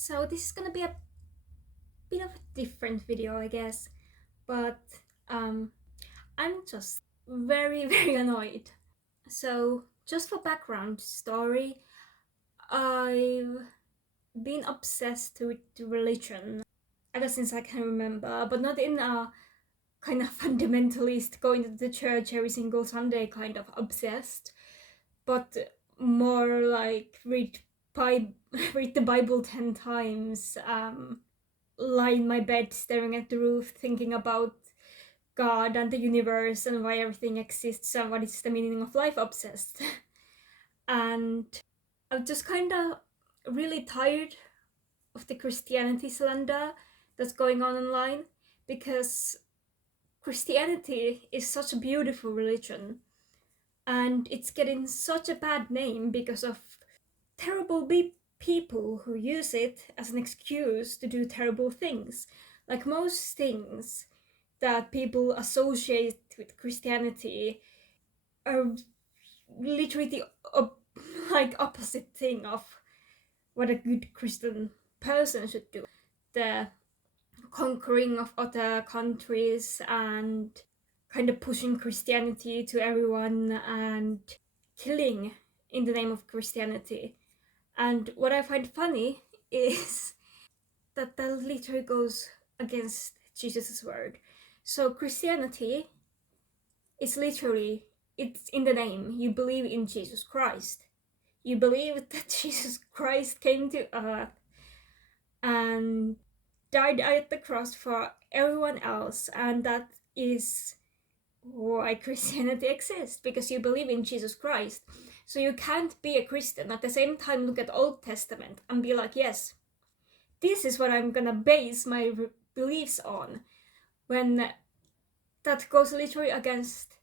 So this is gonna be a bit of a different video, I guess, but um, I'm just very, very annoyed. So just for background story, I've been obsessed with religion ever since I can remember, but not in a kind of fundamentalist, going to the church every single Sunday kind of obsessed, but more like read the Bible 10 times, lie in my bed staring at the roof thinking about God and the universe and why everything exists and what is the meaning of life obsessed. And I'm just kind of really tired of the Christianity slander that's going on online, because Christianity is such a beautiful religion and it's getting such a bad name because of terrible people who use it as an excuse to do terrible things. Like most things that people associate with Christianity are literally the opposite thing of what a good Christian person should do. The conquering of other countries and kind of pushing Christianity to everyone and killing in the name of Christianity. And what I find funny is that literally goes against Jesus' word. So Christianity is literally, it's in the name. You believe in Jesus Christ. You believe that Jesus Christ came to earth and died at the cross for everyone else, and that is why Christianity exists, because you believe in Jesus Christ. So you can't be a Christian at the same time look at Old Testament and be like, yes, this is what I'm gonna base my beliefs on, when that goes literally against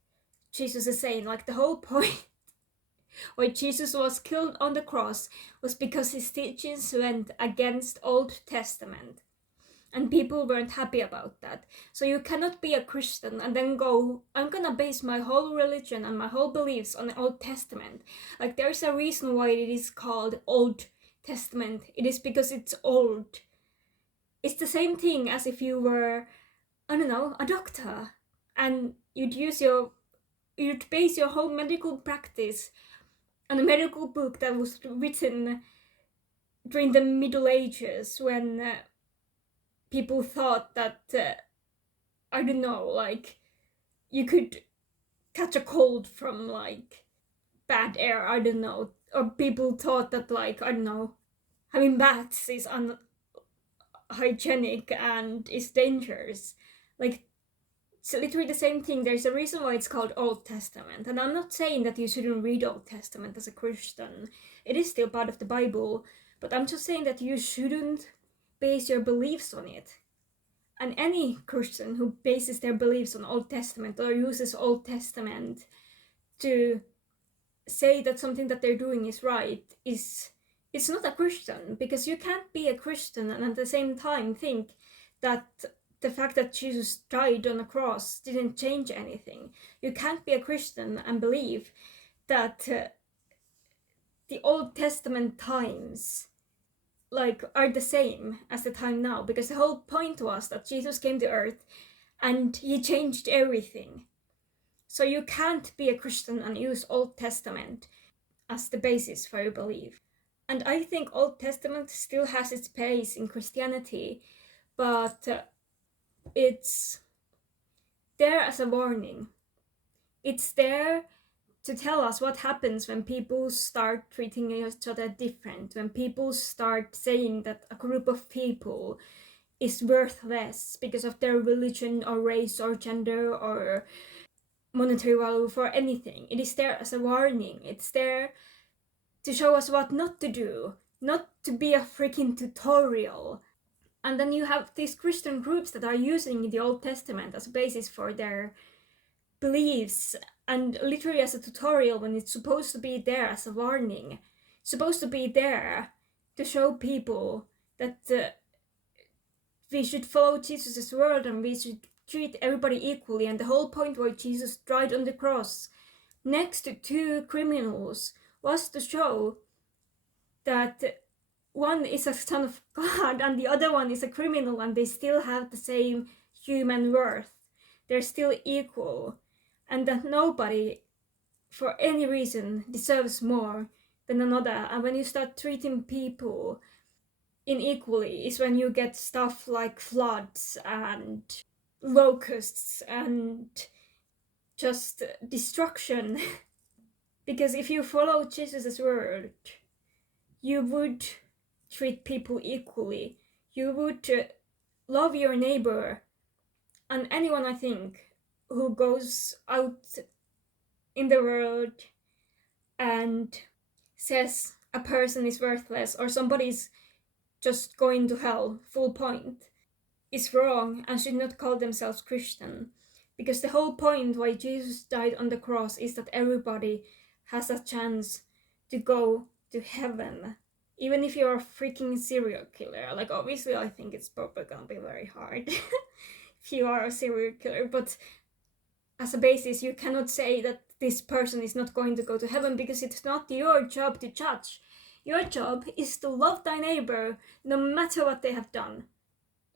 Jesus is saying. Like, the whole point why Jesus was killed on the cross was because his teachings went against Old Testament and people weren't happy about that. So you cannot be a Christian and then go, I'm gonna base my whole religion and my whole beliefs on the Old Testament. Like, there's a reason why it is called Old Testament. It is because it's old. It's the same thing as if you were, I don't know, a doctor, and you'd base your whole medical practice on a medical book that was written during the Middle Ages, when people thought that, I don't know, like, you could catch a cold from, like, bad air, I don't know. Or people thought that, like, I don't know, having baths is unhygienic and is dangerous. Like, it's literally the same thing. There's a reason why it's called Old Testament. And I'm not saying that you shouldn't read Old Testament as a Christian. It is still part of the Bible. But I'm just saying that you shouldn't base your beliefs on it. And any Christian who bases their beliefs on Old Testament or uses Old Testament to say that something that they're doing is right it's not a Christian, because you can't be a Christian and at the same time think that the fact that Jesus died on a cross didn't change anything. You can't be a Christian and believe that the Old Testament times like are the same as the time now, because the whole point was that Jesus came to earth and he changed everything. So you can't be a Christian and use Old Testament as the basis for your belief. And I think Old Testament still has its place in Christianity, but it's there as a warning. It's there to tell us what happens when people start treating each other different, when people start saying that a group of people is worthless because of their religion or race or gender or monetary value for anything. It is there as a warning. It's there to show us what not to do, not to be a freaking tutorial. And then you have these Christian groups that are using the Old Testament as a basis for their beliefs and literally as a tutorial, when it's supposed to be there as a warning. It's supposed to be there to show people that we should follow Jesus' word and we should treat everybody equally. And the whole point why Jesus died on the cross next to two criminals was to show that one is a son of God and the other one is a criminal, and they still have the same human worth. They're still equal, and that nobody, for any reason, deserves more than another. And when you start treating people unequally is when you get stuff like floods and locusts and just destruction. Because if you follow Jesus' word, you would treat people equally. You would love your neighbor. And anyone, I think, who goes out in the world and says a person is worthless or somebody's just going to hell, full point, is wrong and should not call themselves Christian. Because the whole point why Jesus died on the cross is that everybody has a chance to go to heaven. Even if you're a freaking serial killer. Like, obviously, I think it's probably gonna be very hard if you are a serial killer. But as a basis, you cannot say that this person is not going to go to heaven, because it's not your job to judge. Your job is to love thy neighbor no matter what they have done.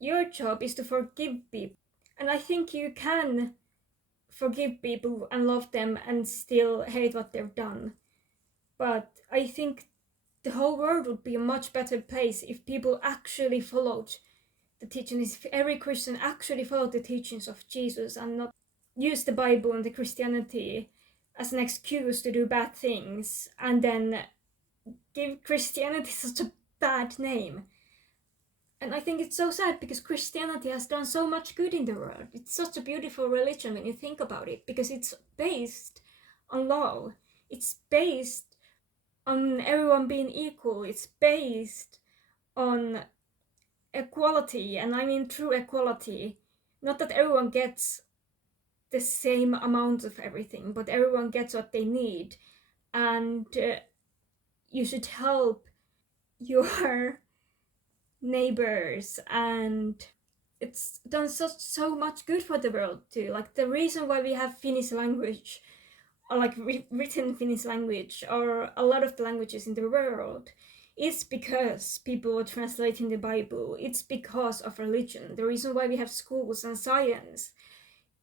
Your job is to forgive people. And I think you can forgive people and love them and still hate what they've done. But I think the whole world would be a much better place if people actually followed the teachings, if every Christian actually followed the teachings of Jesus and not use the Bible and the Christianity as an excuse to do bad things and then give Christianity such a bad name. And I think it's so sad, because Christianity has done so much good in the world. It's such a beautiful religion when you think about it, because it's based on love. It's based on everyone being equal. It's based on equality, and I mean true equality. Not that everyone gets the same amount of everything, but everyone gets what they need. And you should help your neighbors, and it's done so much good for the world too. Like, the reason why we have Finnish language, or like written Finnish language, or a lot of the languages in the world, is because people are translating the Bible. It's because of religion. The reason why we have schools and science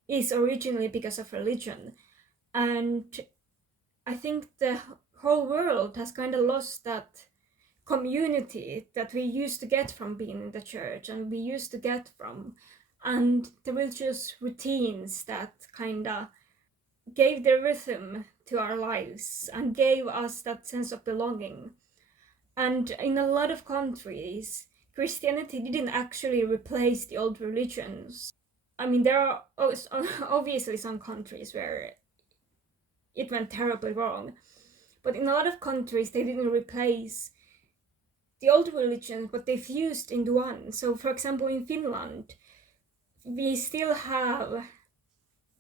is originally because of religion. And I think the whole world has kind of lost that community that we used to get from being in the church, and we used to get from, and the religious routines that kind of gave the rhythm to our lives and gave us that sense of belonging. And in a lot of countries, Christianity didn't actually replace the old religions. I mean, there are obviously some countries where it went terribly wrong, but in a lot of countries they didn't replace the old religions, but they fused into one. So, for example, in Finland, we still have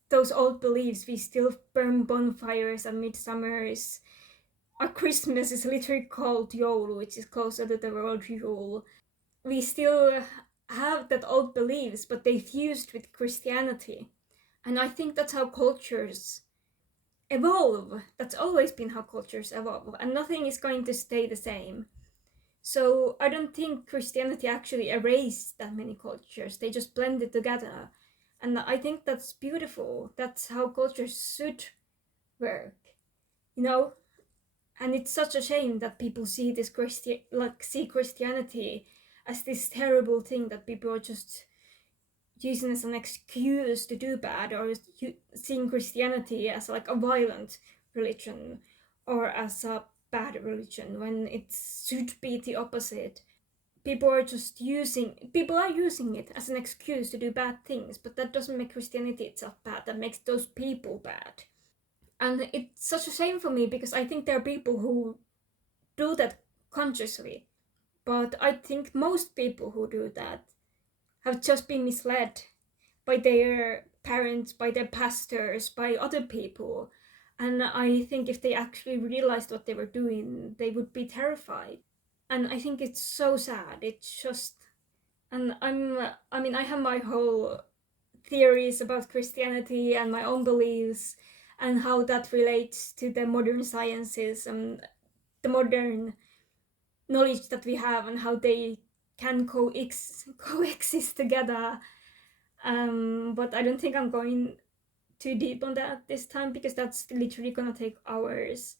those old beliefs. We still burn bonfires at midsummers. Our Christmas is literally called Joulu, which is closer to the word Yule. We still have that old beliefs, but they fused with Christianity. And I think that's how cultures evolve. That's always been how cultures evolve, and nothing is going to stay the same. So I don't think Christianity actually erased that many cultures. They just blended together. And I think that's beautiful. That's how cultures should work, you know? And it's such a shame that people see this see Christianity as this terrible thing that people are just using as an excuse to do bad, or seeing Christianity as like a violent religion or as a bad religion, when it should be the opposite. People are using it as an excuse to do bad things, but that doesn't make Christianity itself bad. That makes those people bad. And it's such a shame for me, because I think there are people who do that consciously, but I think most people who do that have just been misled by their parents, by their pastors, by other people. And I think if they actually realized what they were doing, they would be terrified. And I think it's so sad. It's just, and I have my whole theories about Christianity and my own beliefs and how that relates to the modern sciences and the modern knowledge that we have and how they can coexist together. But I don't think I'm going too deep on that this time, because that's literally gonna take hours.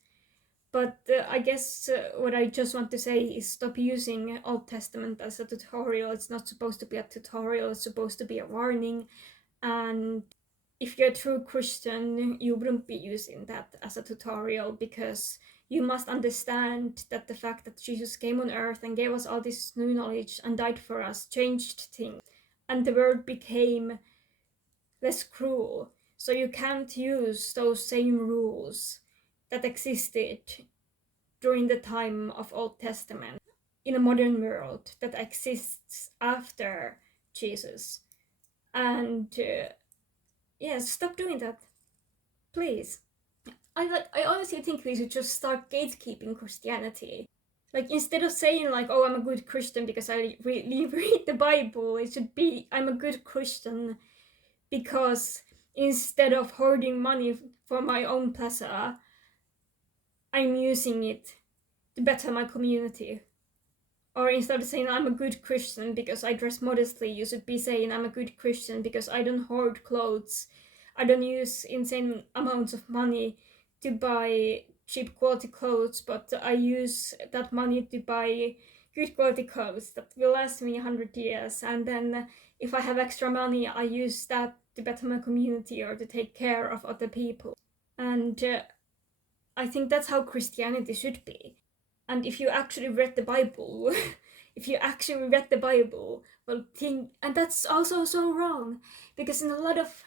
But I guess what I just want to say is stop using Old Testament as a tutorial. It's not supposed to be a tutorial, it's supposed to be a warning. And if you're a true Christian, you wouldn't be using that as a tutorial, because you must understand that the fact that Jesus came on earth and gave us all this new knowledge and died for us changed things, and the world became less cruel. So you can't use those same rules that existed during the time of Old Testament in a modern world that exists after Jesus. And stop doing that, please. I honestly think we should just start gatekeeping Christianity. Like, instead of saying like, oh, I'm a good Christian because I really read the Bible, it should be, I'm a good Christian because instead of hoarding money for my own pleasure, I'm using it to better my community. Or instead of saying I'm a good Christian because I dress modestly, you should be saying I'm a good Christian because I don't hoard clothes. I don't use insane amounts of money to buy cheap quality clothes, but I use that money to buy good quality clothes that will last me 100 years. And then if I have extra money, I use that to better my community or to take care of other people. And I think that's how Christianity should be. And if you actually read the Bible, well, think, and that's also so wrong, because in a lot of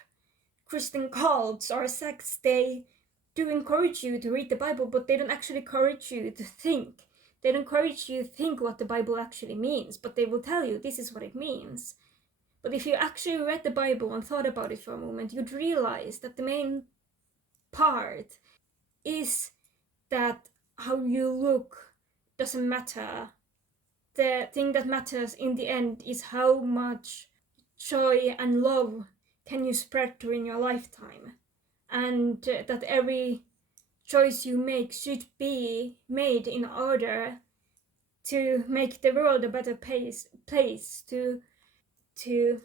Christian cults or sects, they do encourage you to read the Bible, but they don't actually encourage you to think. They don't encourage you to think what the Bible actually means, but they will tell you this is what it means. But if you actually read the Bible and thought about it for a moment, you'd realize that the main part is that how you look doesn't matter. The thing that matters in the end is how much joy and love can you spread during your lifetime, and that every choice you make should be made in order to make the world a better place to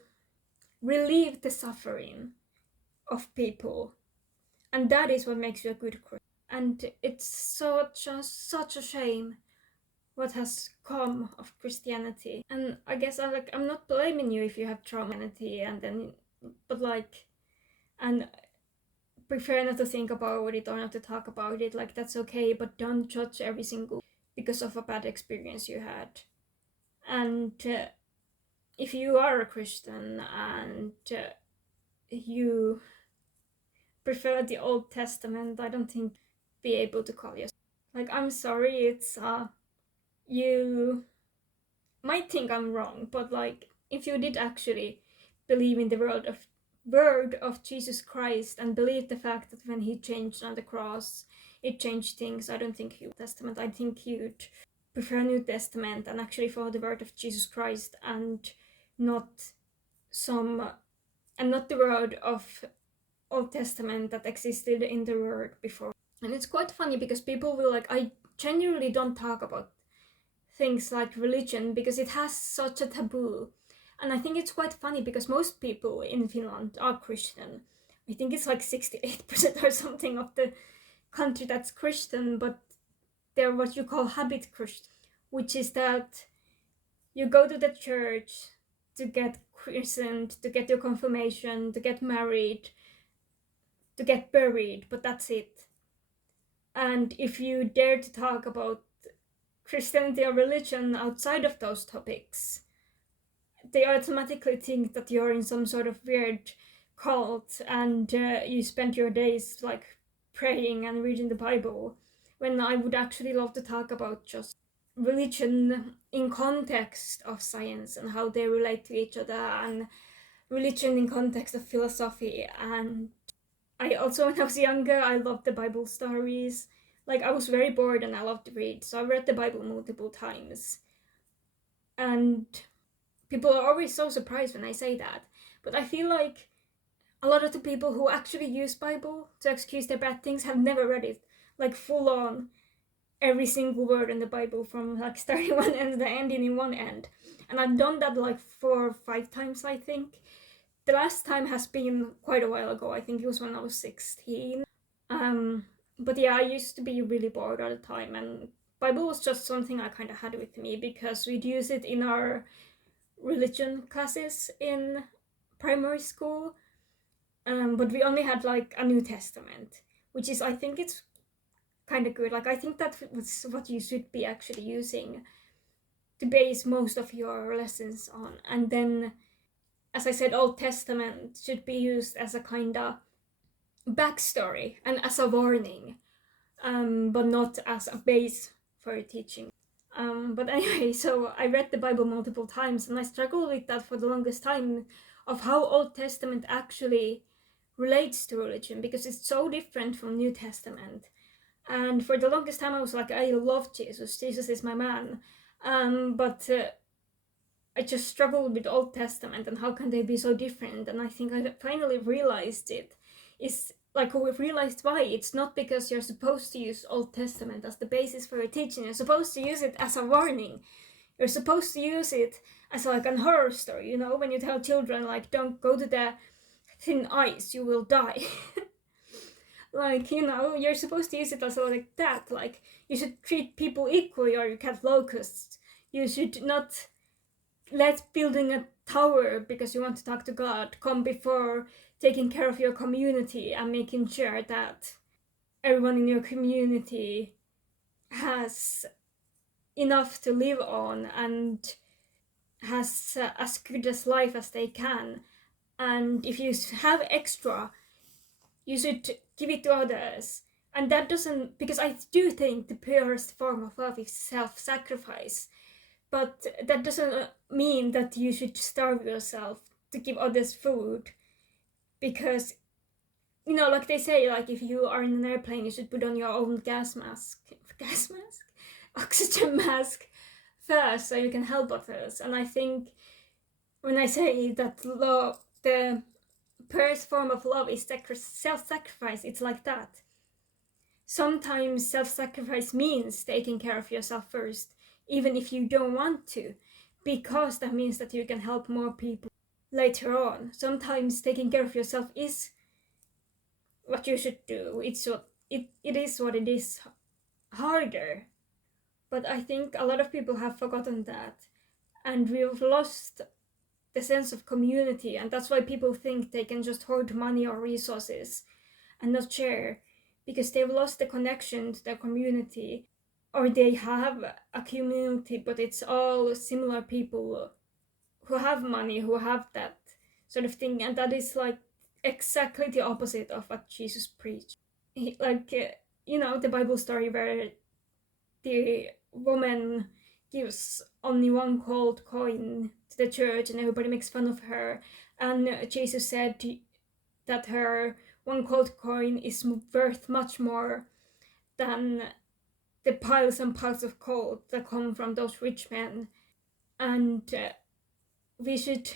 relieve the suffering of people. And that is what makes you a good Christian. And it's such a shame what has come of Christianity. And I guess I'm not blaming you if you have trauma, and then, but like, and prefer not to think about it or not to talk about it. Like, that's okay, but don't judge every single because of a bad experience you had. And if you are a Christian and you prefer the Old Testament, I don't think be able to call yourself. Like, I'm sorry, it's you might think I'm wrong, but like, if you did actually believe in the word of Jesus Christ and believe the fact that when he changed on the cross, it changed things, I don't think you Testament. I think you'd prefer New Testament and actually follow the word of Jesus Christ, and not the word of Old Testament that existed in the world before. And it's quite funny because people will like, I genuinely don't talk about things like religion because it has such a taboo. And I think it's quite funny because most people in Finland are Christian. I think it's like 68% or something of the country that's Christian, but they're what you call habit Christian, which is that you go to the church to get christened, to get your confirmation, to get married, to get buried, but that's it. And if you dare to talk about Christianity or religion outside of those topics, they automatically think that you're in some sort of weird cult and you spend your days like praying and reading the Bible, when I would actually love to talk about just religion in context of science and how they relate to each other, and religion in context of philosophy. And I also, when I was younger, I loved the Bible stories. Like, I was very bored and I loved to read, so I read the Bible multiple times. And people are always so surprised when I say that. But I feel like a lot of the people who actually use Bible to excuse their bad things have never read it, like full on. every single word in the Bible from like starting one end and ending in one end. And I've done that like 4 or 5 times, I think. The last time has been quite a while ago. I think it was when I was 16. But yeah, I used to be really bored all the time, and Bible was just something I kind of had with me because we'd use it in our religion classes in primary school. But we only had like a New Testament, which is, I think it's kind of good. Like, I think that was what you should be actually using to base most of your lessons on. And then, as I said, Old Testament should be used as a kind of backstory and as a warning, but not as a base for teaching. But anyway, so I read the Bible multiple times, and I struggled with that for the longest time, of how Old Testament actually relates to religion, because it's so different from New Testament. And for the longest time I was like, I love Jesus is my man. But I just struggled with Old Testament and how can they be so different. And I think I finally realized it is like, we've realized why. It's not because you're supposed to use Old Testament as the basis for your teaching. You're supposed to use it as a warning. You're supposed to use it as like a horror story, you know, when you tell children like, don't go to the thin ice, you will die. Like, you know, you're supposed to use it as like that. Like, you should treat people equally or you get locusts. You should not let building a tower because you want to talk to God come before taking care of your community and making sure that everyone in your community has enough to live on and has as good a life as they can. And if you have extra, you should give it to others. And that doesn't, because I do think the purest form of love is self-sacrifice, but that doesn't mean that you should starve yourself to give others food, because, you know, like they say, like if you are in an airplane, you should put on your own oxygen mask first so you can help others. And I think when I say that love, the purest form of love is self-sacrifice, it's like that. Sometimes self-sacrifice means taking care of yourself first, even if you don't want to, because that means that you can help more people later on. Sometimes taking care of yourself is what you should do. It is what it is, harder. But I think a lot of people have forgotten that, and we've lost the sense of community, and that's why people think they can just hoard money or resources and not share, because they've lost the connection to their community. Or they have a community, but it's all similar people who have money, who have that sort of thing. And that is like exactly the opposite of what Jesus preached. You know, the Bible story where the woman gives only one gold coin to the church and everybody makes fun of her. And Jesus said that her one gold coin is worth much more than the piles and piles of gold that come from those rich men. And we should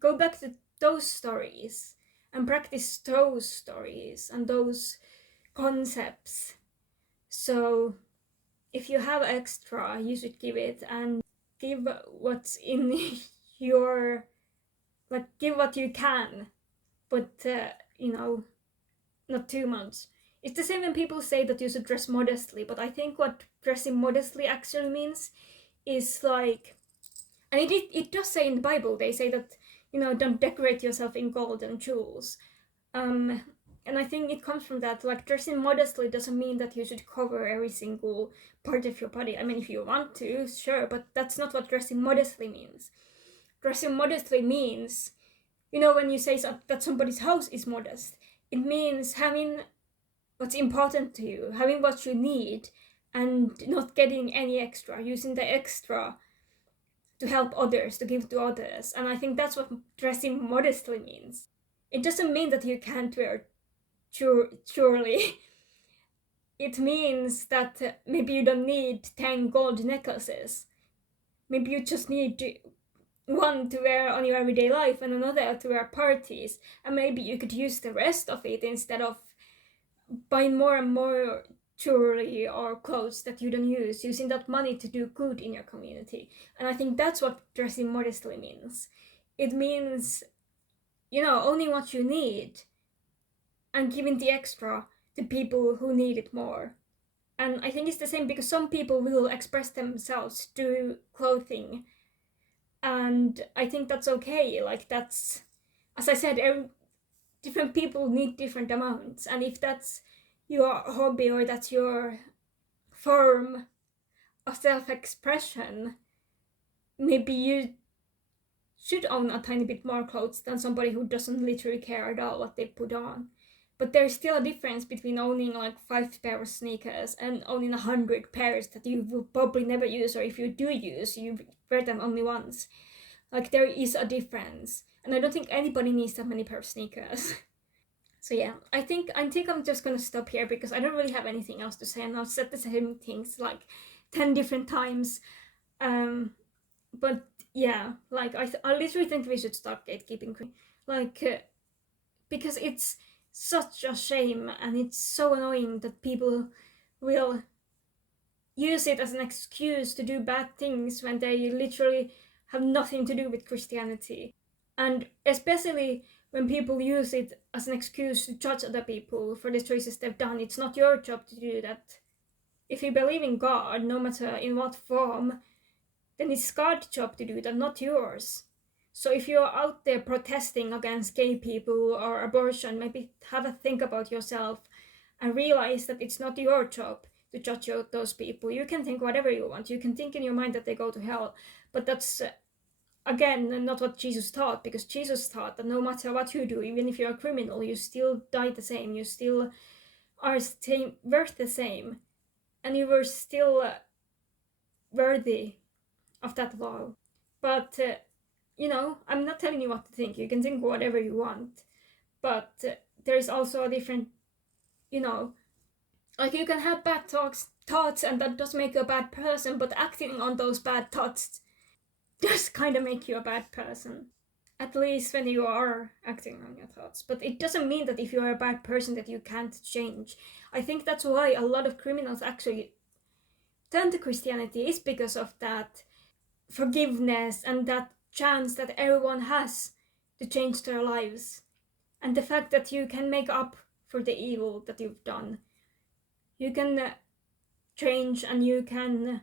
go back to those stories and practice those stories and those concepts. So if you have extra, you should give it, and give what's in your, like, give what you can, but you know, not too much. It's the same when people say that you should dress modestly, but I think what dressing modestly actually means is like, and it does say in the Bible, they say that, you know, don't decorate yourself in gold and jewels. And I think it comes from that, like, dressing modestly doesn't mean that you should cover every single part of your body. I mean, if you want to, sure, but that's not what dressing modestly means. Dressing modestly means, you know, when you say that somebody's house is modest, it means having what's important to you, having what you need, and not getting any extra, using the extra to help others, to give to others. And I think that's what dressing modestly means. It doesn't mean that you can't wear jewelry. It means that maybe you don't need 10 gold necklaces. Maybe you just need one to wear on your everyday life and another to wear parties. And maybe you could use the rest of it instead of buying more and more jewelry or clothes that you don't use, using that money to do good in your community. And I think that's what dressing modestly means. It means, owning what you need and giving the extra to people who need it more. And I think it's the same because some people will express themselves through clothing, and I think that's okay. Like, that's, as I said, different people need different amounts, and if that's your hobby or that's your form of self-expression, maybe you should own a tiny bit more clothes than somebody who doesn't literally care at all what they put on. But there's still a difference between owning like 5 pairs of sneakers and owning 100 pairs that you will probably never use, or if you do use, you wear them only once. Like, there is a difference, and I don't think anybody needs that many pairs of sneakers. So yeah, I think I'm just gonna stop here because I don't really have anything else to say, and I've said the same things like 10 different times. But yeah, like I literally think we should start gatekeeping, like, because it's such a shame, and it's so annoying that people will use it as an excuse to do bad things when they literally have nothing to do with Christianity. And especially when people use it as an excuse to judge other people for the choices they've done. It's not your job to do that. If you believe in God, no matter in what form, then it's God's job to do that, not yours. So if you're out there protesting against gay people or abortion, maybe have a think about yourself and realize that it's not your job to judge those people. You can think whatever you want. You can think in your mind that they go to hell, but that's again not what Jesus taught, because Jesus taught that no matter what you do, even if you're a criminal, you still die the same. You still are worth the same, and you were still worthy of that law. But I'm not telling you what to think. You can think whatever you want, but there is also a different, like, you can have bad thoughts, and that does make you a bad person, but acting on those bad thoughts does kind of make you a bad person, at least when you are acting on your thoughts. But it doesn't mean that if you are a bad person that you can't change. I think that's why a lot of criminals actually turn to Christianity, is because of that forgiveness and that chance that everyone has to change their lives, and the fact that you can make up for the evil that you've done. You can change, and you can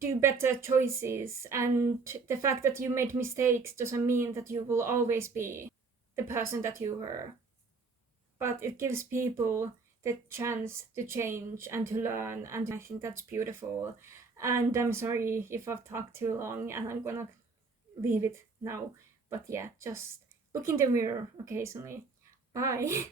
do better choices, and the fact that you made mistakes doesn't mean that you will always be the person that you were, but it gives people the chance to change and to learn, and I think that's beautiful. And I'm sorry if I've talked too long, and I'm gonna leave it now, but yeah, just look in the mirror occasionally. Bye.